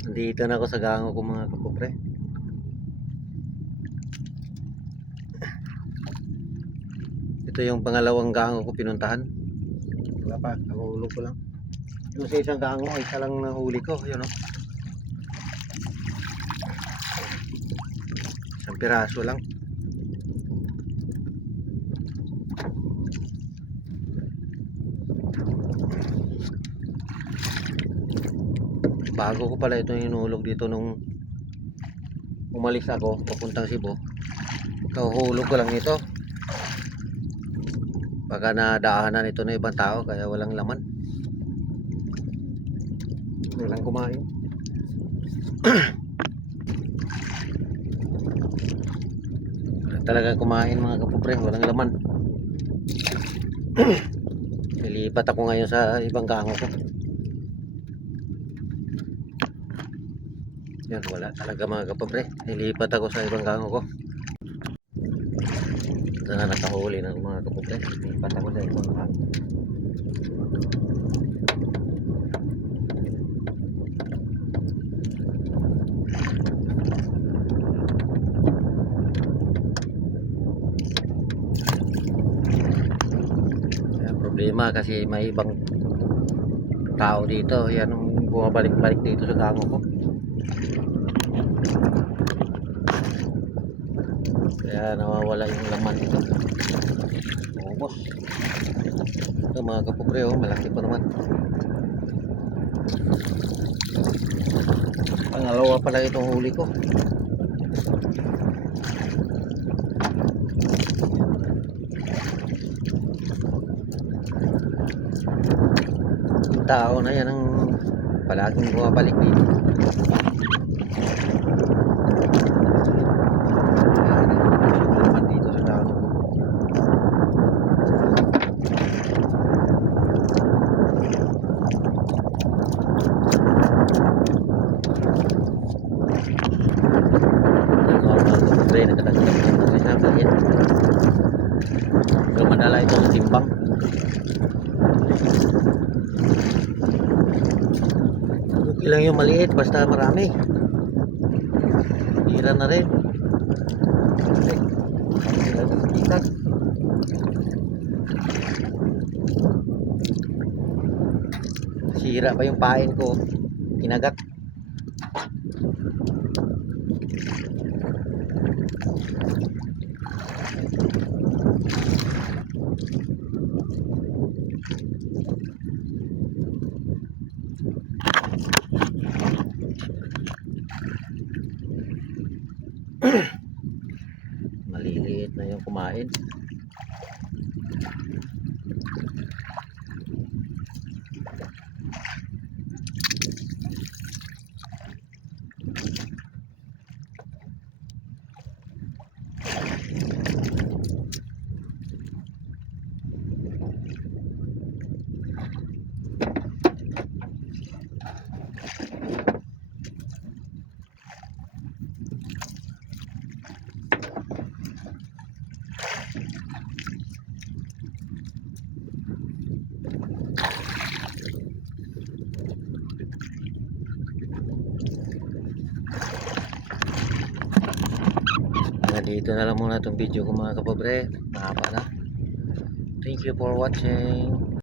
Nandito na ako sa gango ko mga kapupre. Ito yung pangalawang gango ko pinuntahan. Wala pa, nakahulog ko lang. Yung sa isang gango, isa lang nahuli ko. Yun, oh. Isang piraso lang. Bago ko pala ito hinulog dito nung umalis ako papuntang Cebu. Kahuhulog ko lang ito. Baka nadaanan ito ng ibang tao kaya walang laman. Walang kumain. Talagang kumain mga kapobre, walang laman. Nilipat ako ngayon sa ibang gango ko. Yan, wala talaga mga kapobre. Nilipat ako sa ibang gango ko. Na nakahuli na mga kapobre. Nilipat ako sa ibang gango. Problema kasi may ibang tao dito. Yan ang bumabalik-balik dito sa gango ko. Kaya nawawala yung laman dito. Ubos. Ito mga kapobre, oh, malaki pa naman. Pangalawa pa lang itong huli ko. Yung tao na yan ang palaging bumabalik dito. Laman dito sa tao. Pero madala ito sa timbang. Okay lang yung maliit basta marami. Hira na rin. Sira pa yung pain ko. Kinagat. Maliliit na yung kumain. Dito na lang muna itong video ko mga kapobre. Mahaba na. Thank you for watching.